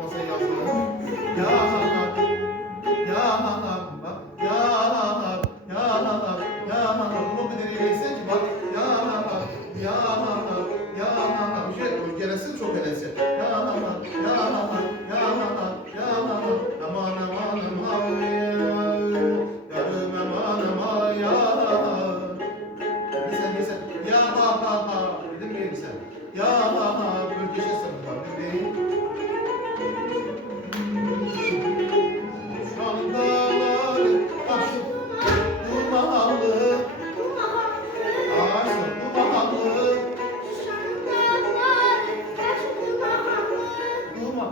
Masaya yazdım. Ya Hak, ya Hak, bak. Ya Hak, ya Hak, ya Hak. Bunu bir dinleyeceksin ki bak. Ya Hak, ya Hak, ya Hak. Bir şey gelesin çok gelesin. Ya Hak, ya Hak, ya Hak, ya Hak. Aman aman aman ya. Yarım aman aman ya. Sen. Ya Hak, dedim mi sen? Ya Hak, bölgeşesin. Değil.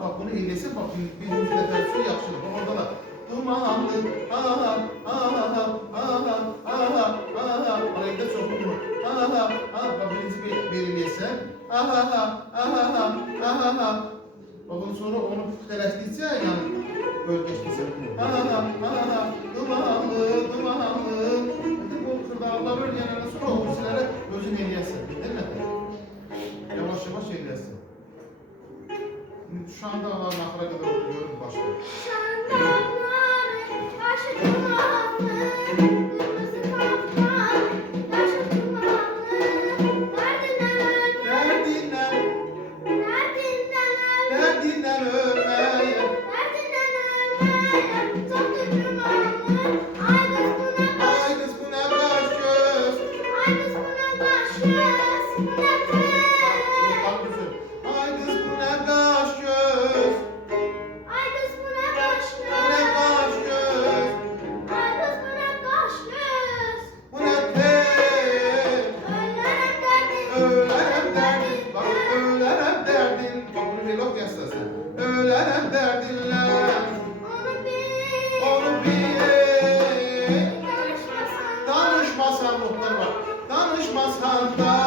Bak bunu eylesin bak bir müzikte yaxşıdır. Orada da dumanlı aha aha aha aha aha arayda çok bunu aha aha bak birinci bir eləyəsən aha aha aha aha bakın sonra onu tələsdikcə yəni bölgeçdikcə aha aha dumanlı bu xırdallar öyrənəndən sonra o sizlərə özün eləyəsən değil mi? Yavaş yavaş eləyəsən. Şu anda Allah'ın ahıra kadar okuyorum başlıyor. Şu anda Allah'ın başı dumanlı, kırmızı kaplar, yaşı dumanlı, derdinden ölmeye, çok dumanlı, ay kız bu ne baş göz, bu ne öğlenem derdinle onu bil danışmasan muhtar var danışmasan da